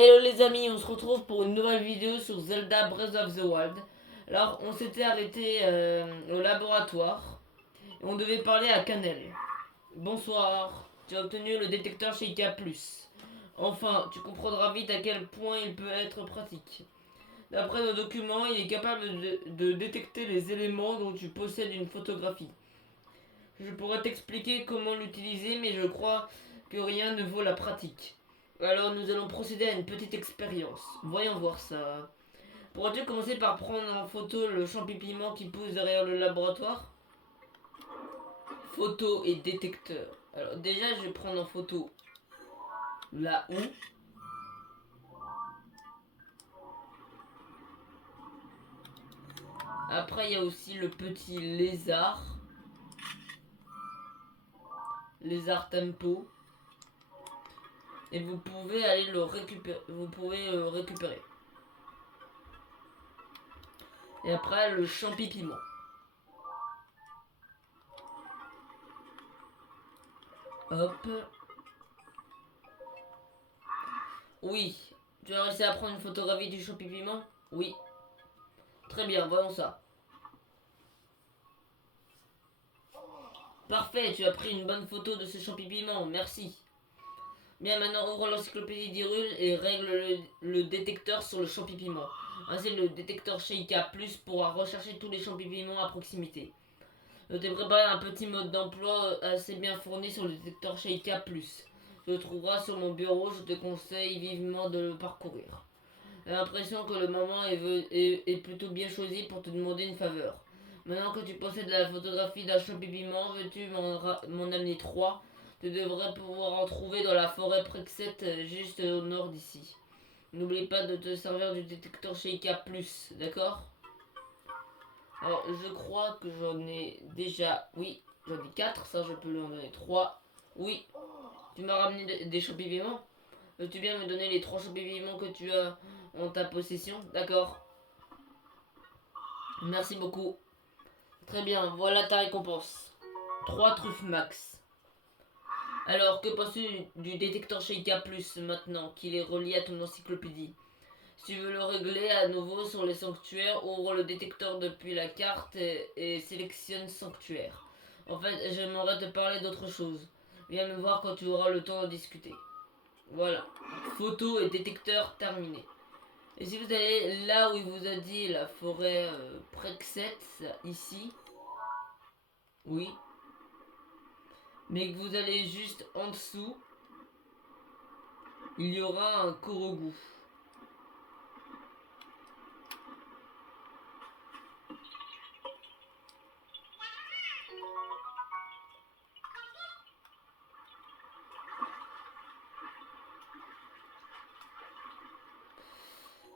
Hello les amis, on se retrouve pour une nouvelle vidéo sur Zelda Breath of the Wild. Alors on s'était arrêté au laboratoire et on devait parler à Cannelle. Bonsoir, tu as obtenu le détecteur Sheikah+. Enfin, tu comprendras vite à quel point il peut être pratique. D'après nos documents, il est capable de détecter les éléments dont tu possèdes une photographie. Je pourrais t'expliquer comment l'utiliser, mais je crois que rien ne vaut la pratique. Alors nous allons procéder à une petite expérience. Voyons voir ça. Pourrais-tu commencer par prendre en photo le champi-piment qui pousse derrière le laboratoire? Photo et détecteur. Alors déjà je vais prendre en photo là où. Après il y a aussi le petit lézard. Lézard tempo. Et vous pouvez aller le récupérer. Vous pouvez récupérer. Et après le champi-piment. Hop. Oui. Tu as réussi à prendre une photographie du champi-piment? Oui. Très bien, voyons ça. Parfait, tu as pris une bonne photo de ce champi-piment, merci. Bien, maintenant ouvre l'encyclopédie d'Hyrule et règle le détecteur sur le champi-piment. Ainsi, le détecteur Sheikah Plus pourra rechercher tous les champi-piments à proximité. Je t'ai préparé un petit mode d'emploi assez bien fourni sur le détecteur Sheikah Plus. Tu le trouveras sur mon bureau, je te conseille vivement de le parcourir. J'ai l'impression que le moment est plutôt bien choisi pour te demander une faveur. Maintenant que tu possèdes la photographie d'un champi-piment, veux-tu m'en amener 3? Tu devrais pouvoir en trouver dans la forêt Prexet juste au nord d'ici. N'oublie pas de te servir du détecteur Sheikah+, d'accord? Alors, je crois que j'en ai déjà... Oui, j'en ai 4, ça je peux lui en donner 3. Oui, tu m'as ramené des champi-piments? Veux-tu bien me donner les 3 champi-piments que tu as en ta possession? D'accord. Merci beaucoup. Très bien, voilà ta récompense. 3 truffes max. Alors, que penses-tu du détecteur Sheikah Plus maintenant qu'il est relié à ton encyclopédie? Si tu veux le régler à nouveau sur les sanctuaires, ouvre le détecteur depuis la carte et sélectionne sanctuaire. En fait, j'aimerais te parler d'autre chose. Viens me voir quand tu auras le temps d'en discuter. Voilà. Photo et détecteur terminé. Et si vous allez là où il vous a dit la forêt Prexet, ici, oui, mais que vous allez juste en dessous, il y aura un Korogu.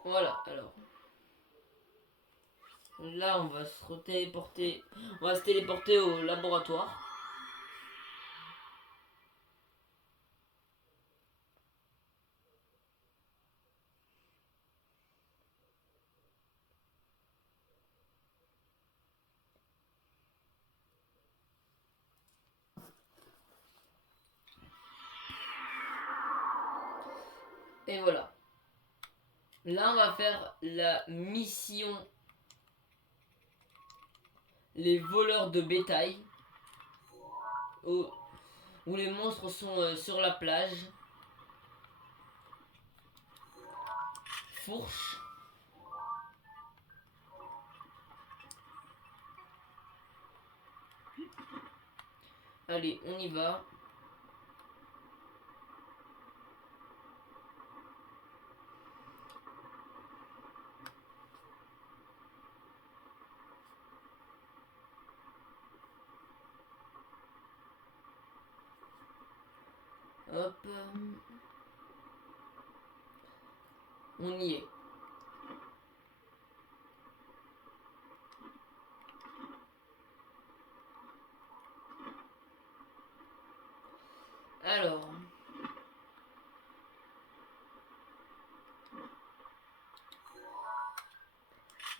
Voilà, alors. Là, on va se téléporter. On va se téléporter au laboratoire. Et voilà. Là, on va faire la mission les voleurs de bétail. Où les monstres sont sur la plage. Fourche. Allez, on y va. Hop. On y est. Alors.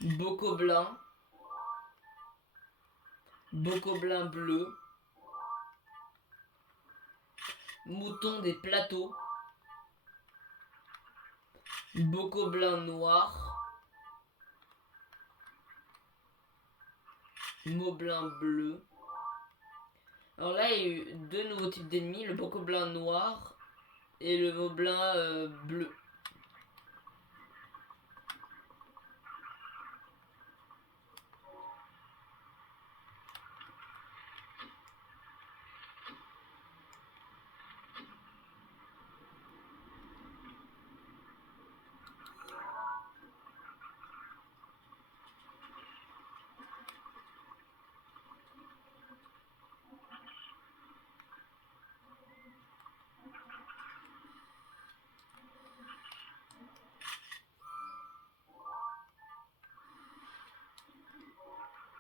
Bocoblin. Bocoblin bleu. Mouton des plateaux. Bocoblin noir. Moblin bleu. Alors là, il y a eu deux nouveaux types d'ennemis, le bocoblin noir et le moblin bleu.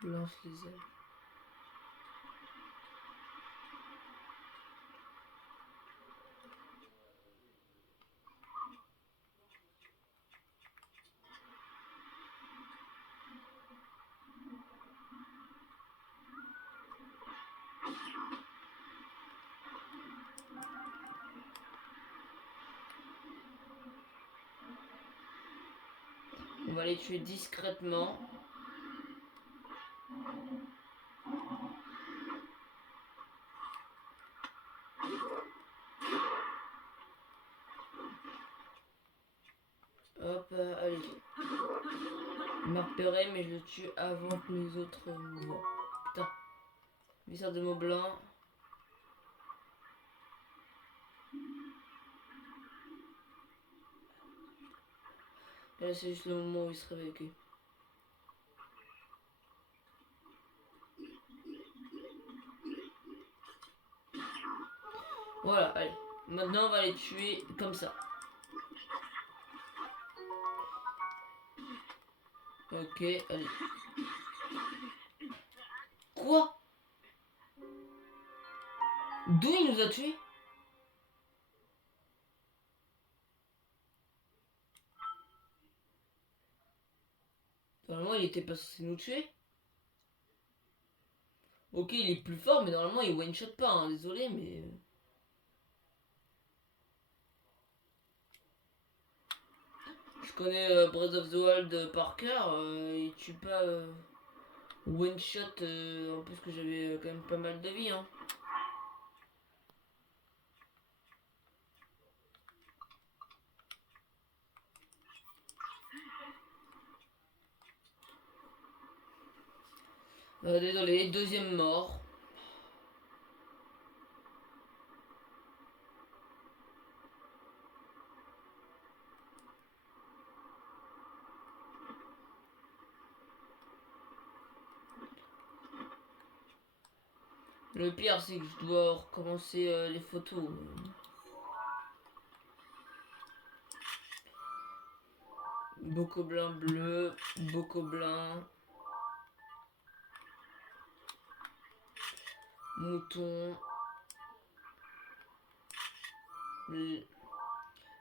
Lance les ailes. On va les tuer discrètement. Hop, allez. Il m'a repéré, mais je le tue avant que les autres me voient. Putain. Visseur de Moblin. Là, c'est juste le moment où il se réveille. Okay. Voilà, allez. Maintenant, on va les tuer comme ça. Ok, allez. Quoi? D'où il nous a tués? Normalement, il était pas censé nous tuer. Ok, il est plus fort, mais normalement, il one-shot pas, hein. Désolé, mais... Je connais Breath of the Wild par cœur, il tue pas one-shot, en plus que j'avais quand même pas mal de vie, hein. Désolé, deuxième mort. Le pire, c'est que je dois recommencer les photos. Bocoblin bleu, Bocoblin, mouton,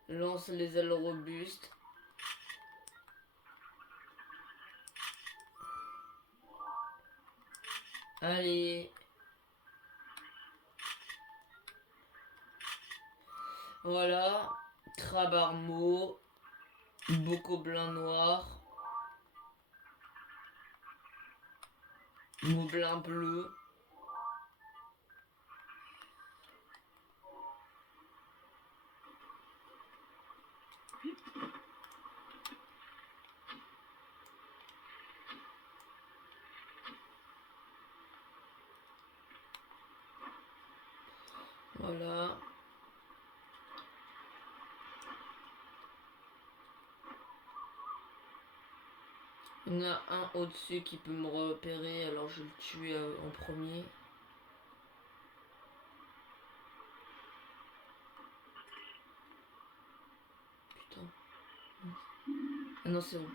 lance les ailes robustes. Allez. Voilà. Crabe armeau. Bocoblin noir. Moblin bleu. Voilà. Il y en a un au-dessus qui peut me repérer, alors je vais le tuer en premier. Putain. Ah non, c'est bon.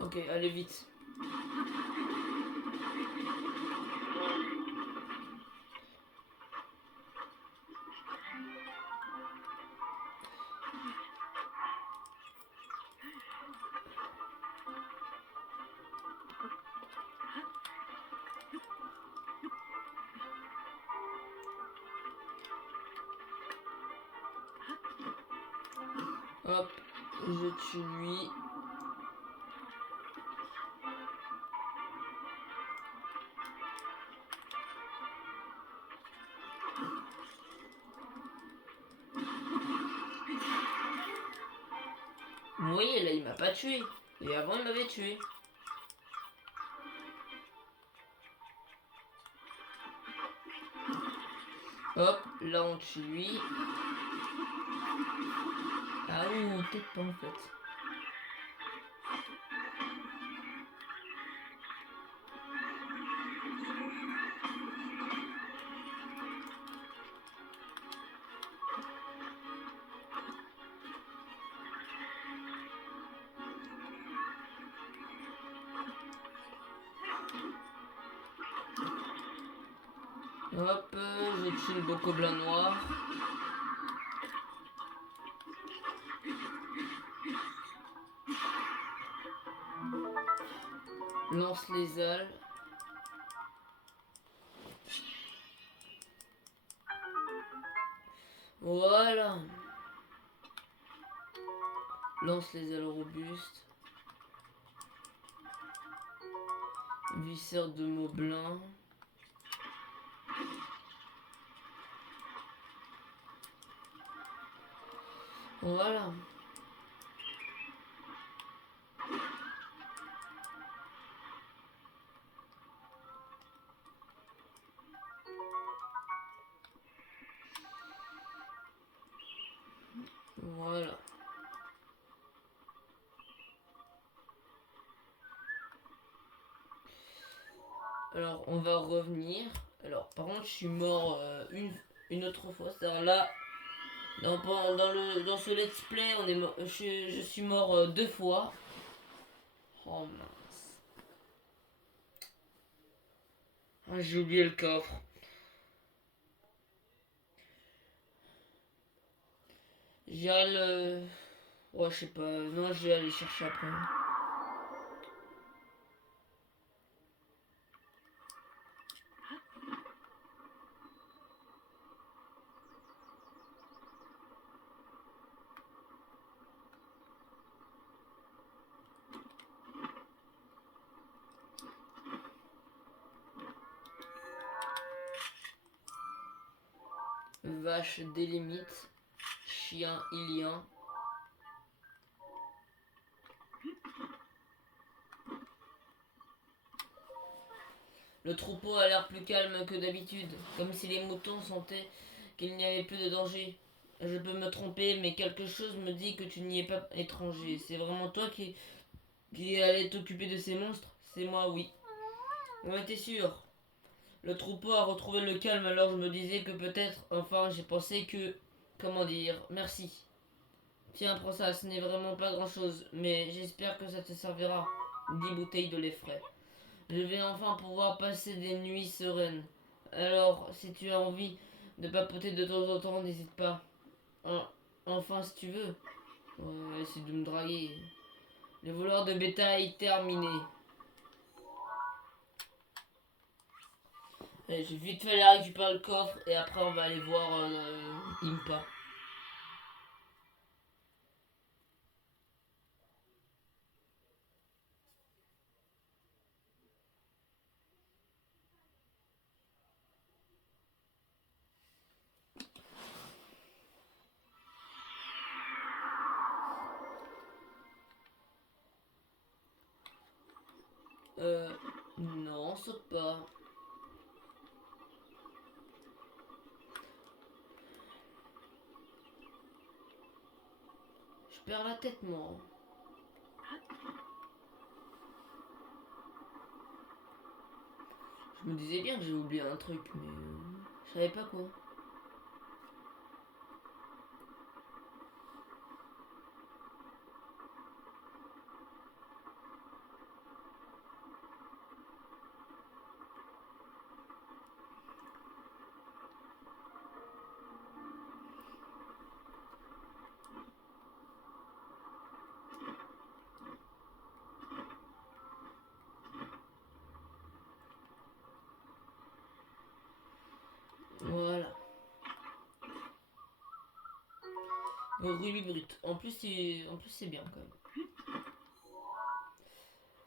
Ok, allez vite. Hop, je tue lui. Vous voyez, là, il m'a pas tué. Et avant, il m'avait tué. Hop, là, on tue lui. Ah oui, peut-être pas, en fait. Hop, je tue le bokoblin noir. Lance les ailes. Voilà. Lance les ailes robustes. Visseur de Moblin. Voilà. Voilà. Alors, on va revenir. Alors, par contre, je suis mort une autre fois. C'est-à-dire là, dans ce let's play, je suis mort 2 fois. Oh mince. Ah, j'ai oublié le coffre. J'irai le... Ouais, je sais pas. Non, je vais aller chercher après. Vache des limites. Chien ilien. Le troupeau a l'air plus calme que d'habitude, comme si les moutons sentaient qu'il n'y avait plus de danger. Je peux me tromper, mais quelque chose me dit que tu n'y es pas étranger. C'est vraiment toi qui allais t'occuper de ces monstres? C'est moi, oui. Ouais, t'es sûr? Le troupeau a retrouvé le calme, alors je me disais que peut-être, enfin, j'ai pensé que... Comment dire? Merci. Tiens, prends ça, ce n'est vraiment pas grand-chose, mais j'espère que ça te servira. 10 bouteilles de lait frais. Je vais enfin pouvoir passer des nuits sereines. Alors, si tu as envie de papoter de temps en temps, n'hésite pas. Enfin, si tu veux. Ouais, essaie de me draguer. Les voleurs de bétail terminé. Allez, j'ai vite fait aller récupérer le coffre et après on va aller voir Impa. Non, saute pas. Je perds la tête, moi. Je me disais bien que j'ai oublié un truc, mais je savais pas quoi. Rubis brut. En plus, c'est bien quand même.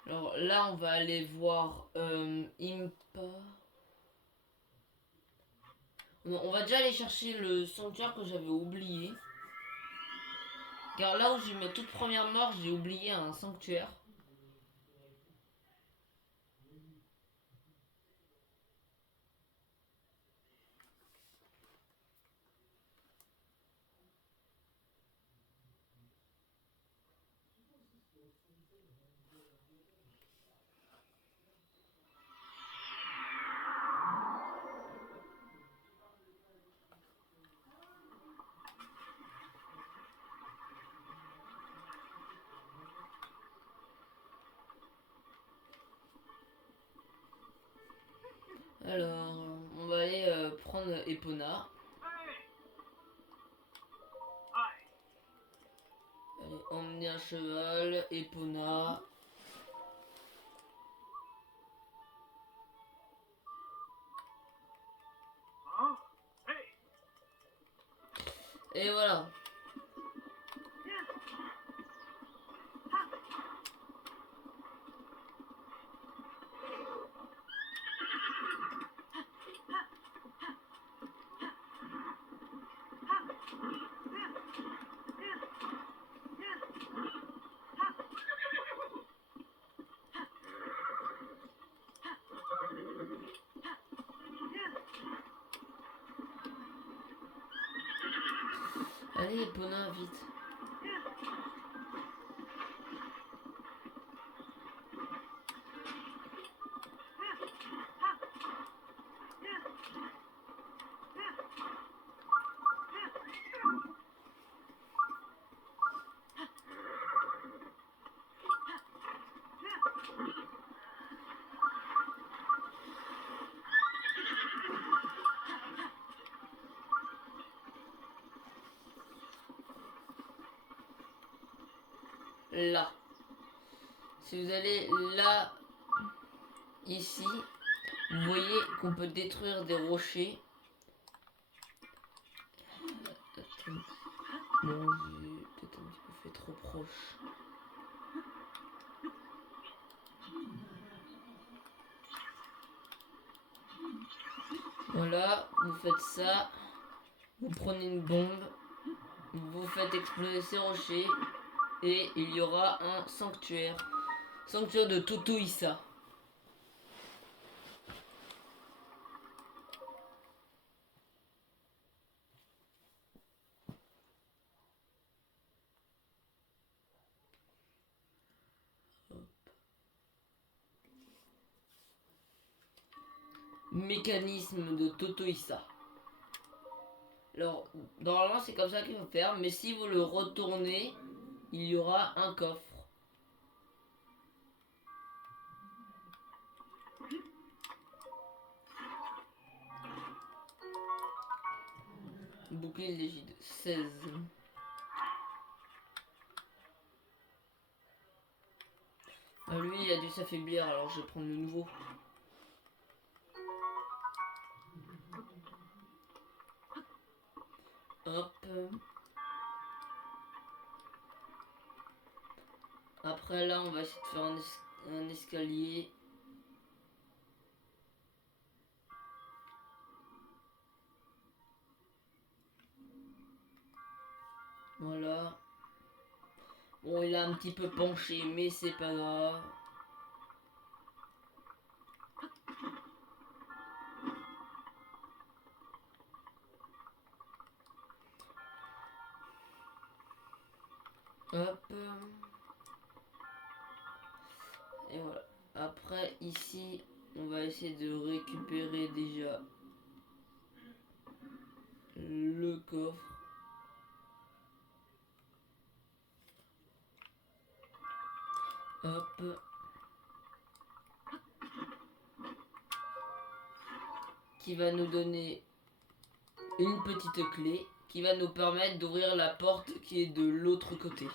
Alors là, on va aller voir Impa. Non, on va déjà aller chercher le sanctuaire que j'avais oublié. Car là où j'ai eu ma toute première mort, j'ai oublié un sanctuaire. Alors, on va aller prendre Epona. Allez, emmener un cheval, Epona. Et voilà. Allez, Epona, vite. Là. Si vous allez là, ici, vous voyez qu'on peut détruire des rochers. Non, j'ai peut-être un petit peu fait trop proche. Voilà, vous faites ça. Vous prenez une bombe. Vous faites exploser ces rochers. Et il y aura un sanctuaire. Sanctuaire de Totoïssa. Mécanisme de Totoïssa. Alors, normalement c'est comme ça qu'il faut faire, mais si vous le retournez, il y aura un coffre. Bouclier légide, 16. Lui il a dû s'affaiblir, alors je vais prendre le nouveau. Hop. Après là on va essayer de faire un escalier. Voilà. Bon, il a un petit peu penché, mais c'est pas grave. Hop. Et voilà. Après, ici, on va essayer de récupérer déjà le coffre. Hop. Qui va nous donner une petite clé qui va nous permettre d'ouvrir la porte qui est de l'autre côté.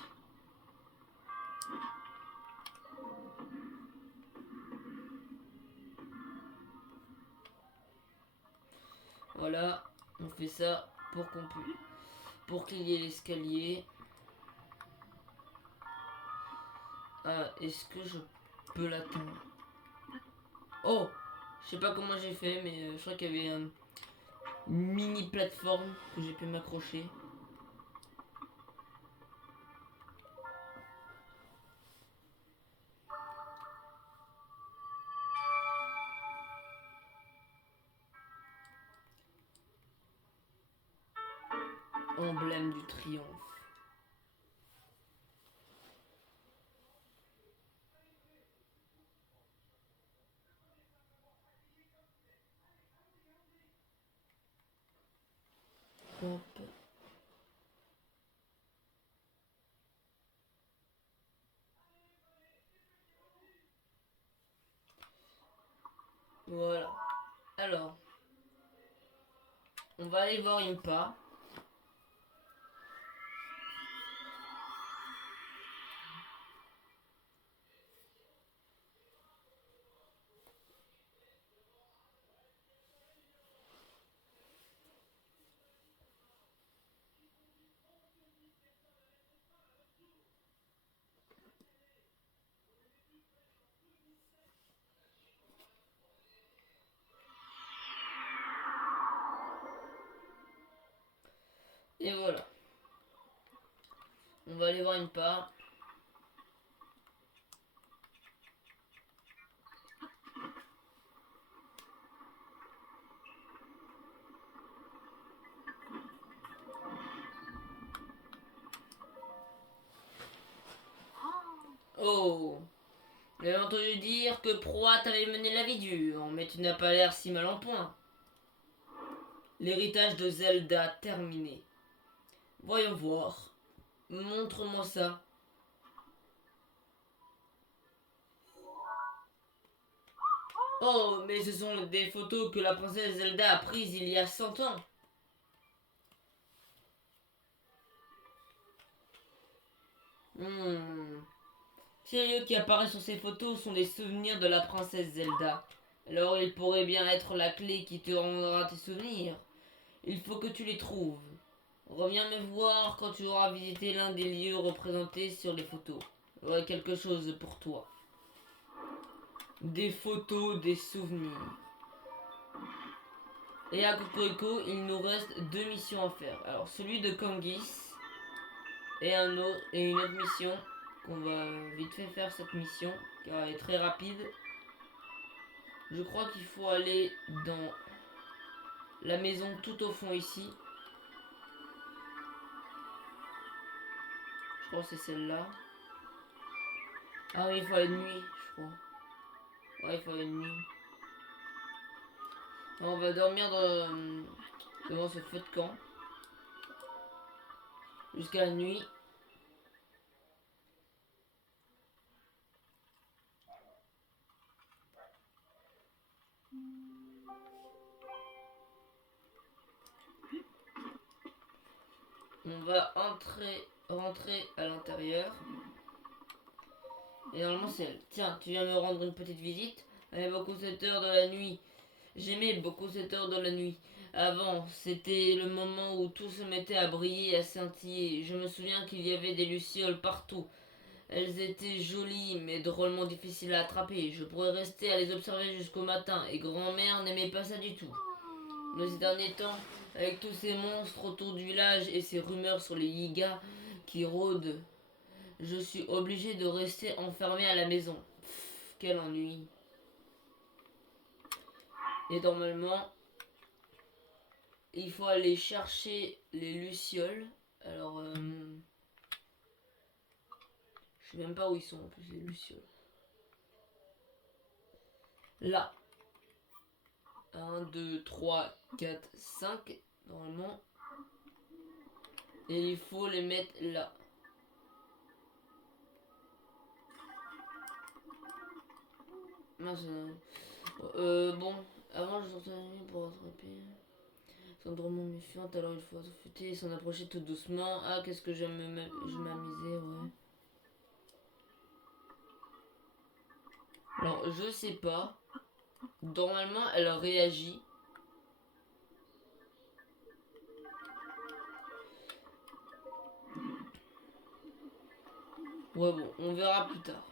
Voilà, on fait ça pour pour qu'il y ait l'escalier. Ah, est-ce que je peux l'atteindre? Oh, je sais pas comment j'ai fait, mais je crois qu'il y avait une mini plateforme que j'ai pu m'accrocher. Emblème du triomphe. Hop. Voilà. Alors, on va aller voir Impa. Et voilà. On va aller voir Impa. Oh, j'avais entendu dire que Proa t'avait mené la vie dure, mais tu n'as pas l'air si mal en point. L'héritage de Zelda terminé. Voyons voir. Montre-moi ça. Oh, mais ce sont des photos que la princesse Zelda a prises il y a 100 ans. Ces lieux qui apparaissent sur ces photos sont des souvenirs de la princesse Zelda. Alors ils pourraient bien être la clé qui te rendra tes souvenirs. Il faut que tu les trouves. Reviens me voir quand tu auras visité l'un des lieux représentés sur les photos. J'aurai quelque chose pour toi. Des photos, des souvenirs. Et à Cocorico, il nous reste 2 missions à faire. Alors celui de Kangis et une autre mission qu'on va vite fait faire cette mission car elle est très rapide. Je crois qu'il faut aller dans la maison tout au fond ici. Je crois que c'est celle-là. Ah oui, il faut aller de nuit, je crois. Ouais, il faut aller de nuit. On va dormir devant ce feu de camp. Jusqu'à la nuit. On va rentrer à l'intérieur. Et normalement c'est elle. Tiens, tu viens me rendre une petite visite. J'aimais beaucoup cette heure de la nuit. J'aimais beaucoup cette heure de la nuit. Avant, c'était le moment où tout se mettait à briller, à scintiller. Je me souviens qu'il y avait des lucioles partout. Elles étaient jolies, mais drôlement difficiles à attraper. Je pourrais rester à les observer jusqu'au matin, et grand-mère n'aimait pas ça du tout. Mais ces derniers temps, avec tous ces monstres autour du village et ces rumeurs sur les Yigas qui rôdent, je suis obligé de rester enfermé à la maison. Pff, quel ennui. Et normalement, il faut aller chercher les lucioles. Alors, je sais même pas où ils sont en plus les lucioles. Là. 1, 2, 3, 4, 5 normalement. Et il faut les mettre là. Mince. Bon, avant je sortais la nuit pour attraper. Sont drôlement méfiante, alors il faut affûter et s'en approcher tout doucement. Ah, qu'est-ce que je m'amusais, ouais. Alors, je sais pas. Normalement, elle réagit. Ouais, bon, on verra plus tard.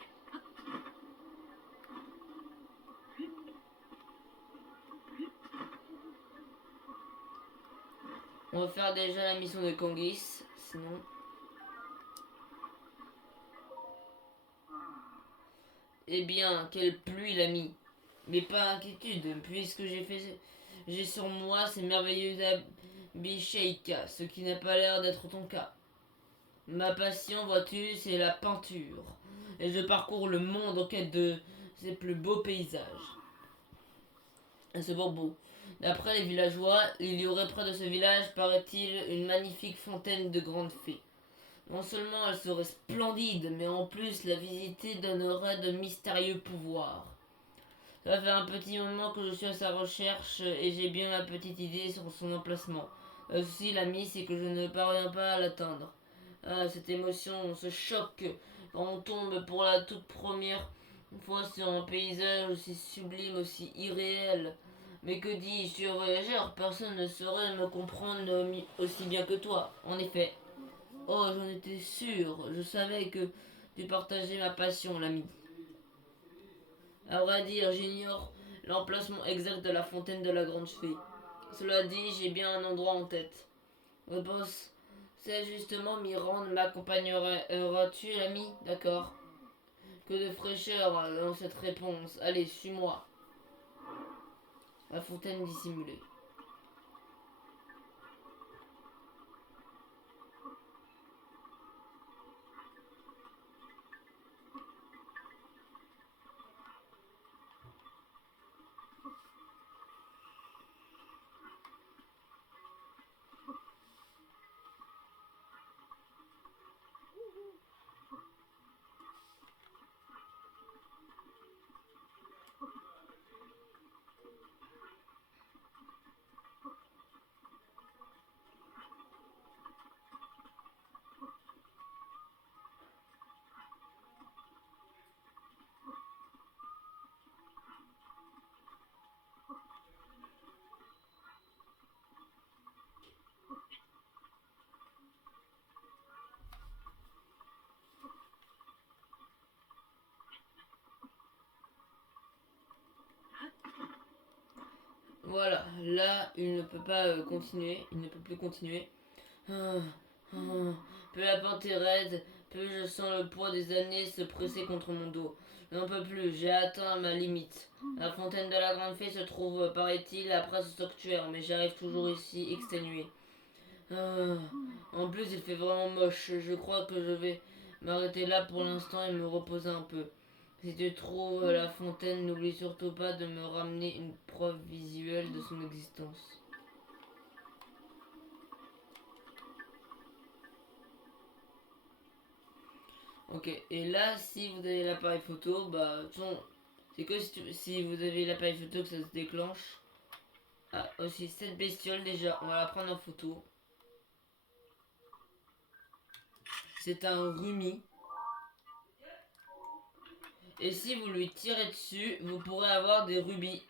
On va faire déjà la mission de Kangis, sinon... Eh bien, quelle pluie l'ami. Mais pas inquiétude, puisque j'ai sur moi ces merveilleux habits Sheikah, ce qui n'a pas l'air d'être ton cas. Ma passion, vois-tu, c'est la peinture. Et je parcours le monde en quête de ses plus beaux paysages. Et c'est beau. D'après les villageois, il y aurait près de ce village, paraît-il, une magnifique fontaine de grandes fées. Non seulement elle serait splendide, mais en plus la visiter donnerait de mystérieux pouvoirs. Ça fait un petit moment que je suis à sa recherche et j'ai bien ma petite idée sur son emplacement. Le souci, l'ami, c'est que je ne parviens pas à l'atteindre. Ah, cette émotion, ce choc, quand on tombe pour la toute première fois sur un paysage aussi sublime, aussi irréel. Mais que dis-je, je suis un voyageur, personne ne saurait me comprendre aussi bien que toi. En effet. Oh, j'en étais sûr, je savais que tu partageais ma passion, l'ami. À vrai dire, j'ignore l'emplacement exact de la fontaine de la Grande Fée. Cela dit, j'ai bien un endroit en tête. Je pense, c'est justement m'y rendre. M'accompagneras-tu, l'ami? D'accord. Que de fraîcheur dans cette réponse. Allez, suis-moi. La fontaine dissimulée. Voilà, là, il ne peut pas continuer. Il ne peut plus continuer. Ah, ah. Plus la pente est raide, plus je sens le poids des années se presser contre mon dos. Je n'en peux plus, j'ai atteint ma limite. La fontaine de la Grande Fée se trouve, paraît-il, après ce sanctuaire, mais j'arrive toujours ici exténué. Ah, en plus, il fait vraiment moche. Je crois que je vais m'arrêter là pour l'instant et me reposer un peu. Si tu trouves la fontaine, n'oublie surtout pas de me ramener une preuve visuelle de son existence. Ok, et là, si vous avez l'appareil photo, bah, c'est que si vous avez l'appareil photo que ça se déclenche. Ah, aussi, cette bestiole déjà, on va la prendre en photo. C'est un rumi. Et si vous lui tirez dessus, vous pourrez avoir des rubis.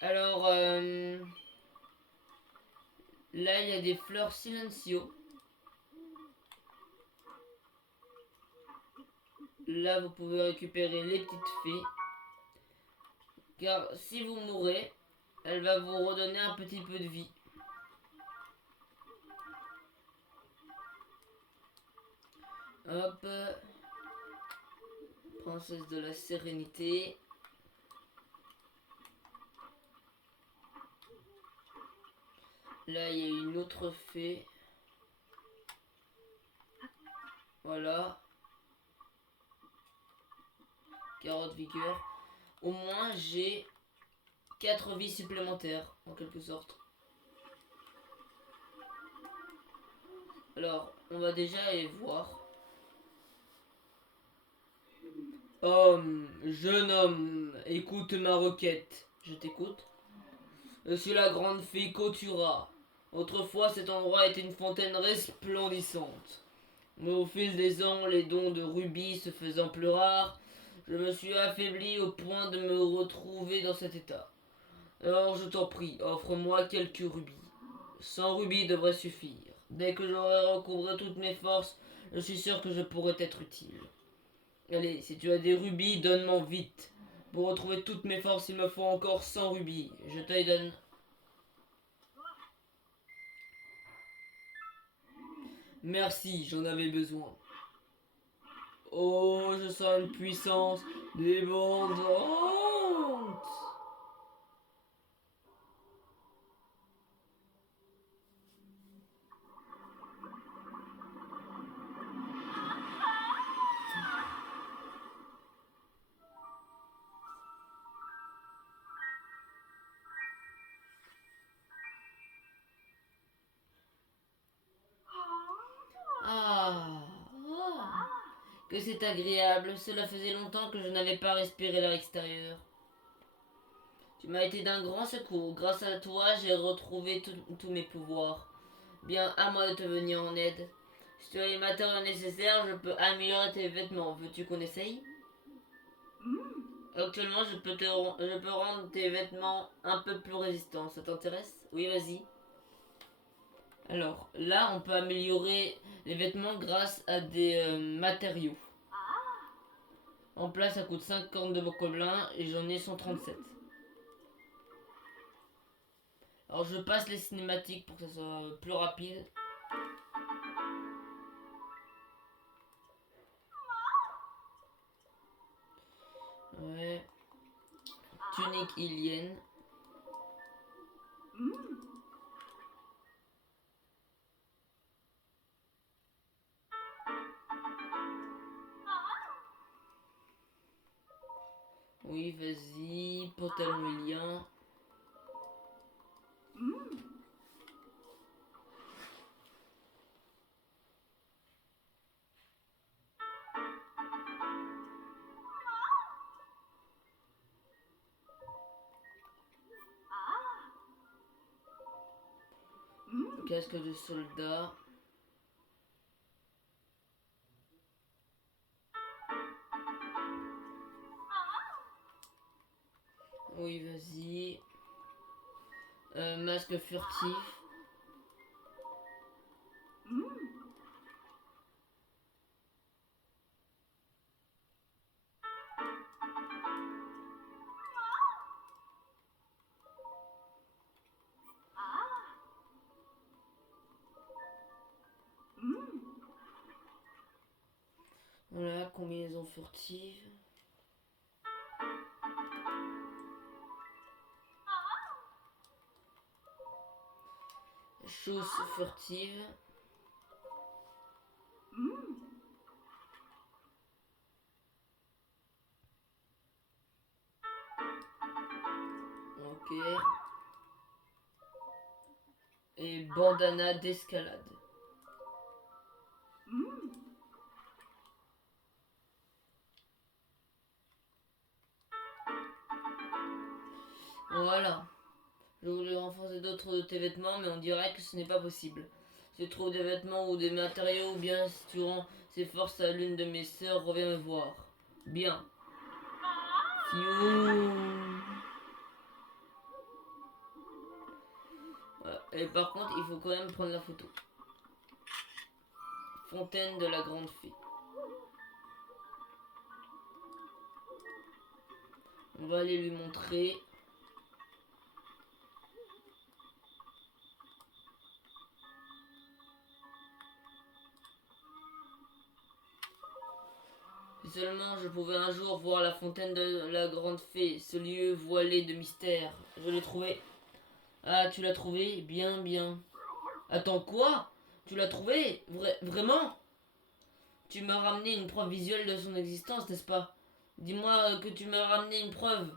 Alors, là, il y a des fleurs silencio. Là, vous pouvez récupérer les petites fées. Car si vous mourrez, elle va vous redonner un petit peu de vie. Hop. Princesse de la sérénité. Là, il y a une autre fée. Voilà. Carotte vigueur. Au moins, j'ai 4 vies supplémentaires, en quelque sorte. Alors, on va déjà aller voir. Homme, jeune homme, écoute ma requête. Je t'écoute. Je suis la grande fée Kotura. Autrefois, cet endroit était une fontaine resplendissante. Mais au fil des ans, les dons de rubis se faisant plus rares, je me suis affaibli au point de me retrouver dans cet état. Alors je t'en prie, offre-moi quelques rubis. 100 rubis devraient suffire. Dès que j'aurai recouvré toutes mes forces, je suis sûr que je pourrai être utile. Allez, si tu as des rubis, donne-moi vite. Pour retrouver toutes mes forces, il me faut encore 100 rubis. Je te les donne. Merci, j'en avais besoin. Oh, je sens une puissance débordante. Ah, ah, que c'est agréable. Cela faisait longtemps que je n'avais pas respiré l'air extérieur. Tu m'as été d'un grand secours. Grâce à toi, j'ai retrouvé tous mes pouvoirs. Bien, à moi de te venir en aide. Si tu as les matériaux nécessaires, je peux améliorer tes vêtements. Veux-tu qu'on essaye? Actuellement, je peux rendre tes vêtements un peu plus résistants. Ça t'intéresse? Oui, vas-y. Alors, là, on peut améliorer les vêtements grâce à des matériaux. En place, ça coûte 50 de bocoblin et j'en ai 137. Alors, je passe les cinématiques pour que ça soit plus rapide. Ouais. Tunique ilienne. Oui, vas-y. Pantalon ilien. Casque de soldat. Oui, vas-y. Masque furtif. Voilà, combinaison furtive. Chausse furtive. Ok. Et bandana d'escalade. Voilà. Je voulais renforcer d'autres de tes vêtements, mais on dirait que ce n'est pas possible. Si tu trouves des vêtements ou des matériaux, ou bien si tu rends ces forces à l'une de mes sœurs, reviens me voir. Bien. Fiou. Voilà. Et par contre, il faut quand même prendre la photo. Fontaine de la Grande Fée. On va aller lui montrer. Si seulement je pouvais un jour voir la fontaine de la Grande Fée, ce lieu voilé de mystère. Je l'ai trouvé. Ah, tu l'as trouvé? Bien, bien. Attends, quoi? Tu l'as trouvé? Vraiment? Tu m'as ramené une preuve visuelle de son existence, n'est-ce pas? Dis-moi que tu m'as ramené une preuve.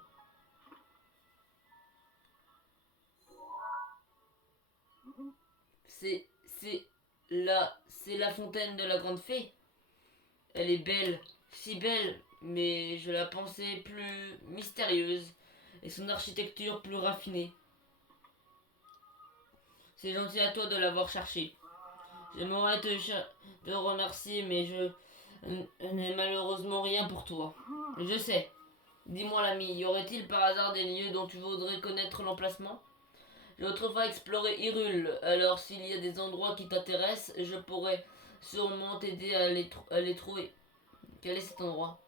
C'est... c'est... c'est la fontaine de la Grande Fée. Elle est belle, si belle, mais je la pensais plus mystérieuse et son architecture plus raffinée. C'est gentil à toi de l'avoir cherché. J'aimerais te remercier, mais je n'ai malheureusement rien pour toi. Je sais. Dis-moi l'ami, y aurait-il par hasard des lieux dont tu voudrais connaître l'emplacement? J'ai autrefois exploré Hyrule, alors s'il y a des endroits qui t'intéressent, je pourrais sûrement t'aider à les trouver. Quel est cet endroit?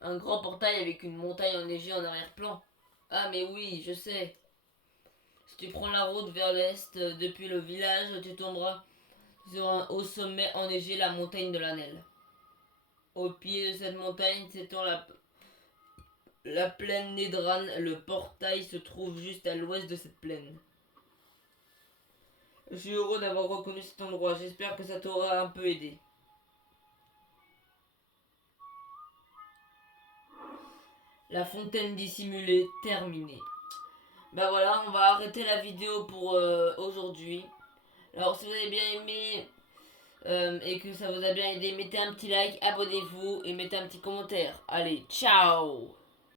Un grand portail avec une montagne enneigée en arrière-plan. Ah mais oui, je sais. Si tu prends la route vers l'est depuis le village, tu tomberas sur un haut sommet enneigé, la montagne de l'Anel. Au pied de cette montagne s'étend la plaine Nédran. Le portail se trouve juste à l'ouest de cette plaine. Je suis heureux d'avoir reconnu cet endroit. J'espère que ça t'aura un peu aidé. La fontaine dissimulée terminée. Bah voilà, on va arrêter la vidéo pour aujourd'hui. Alors si vous avez bien aimé et que ça vous a bien aidé, mettez un petit like, abonnez-vous et mettez un petit commentaire. Allez, ciao!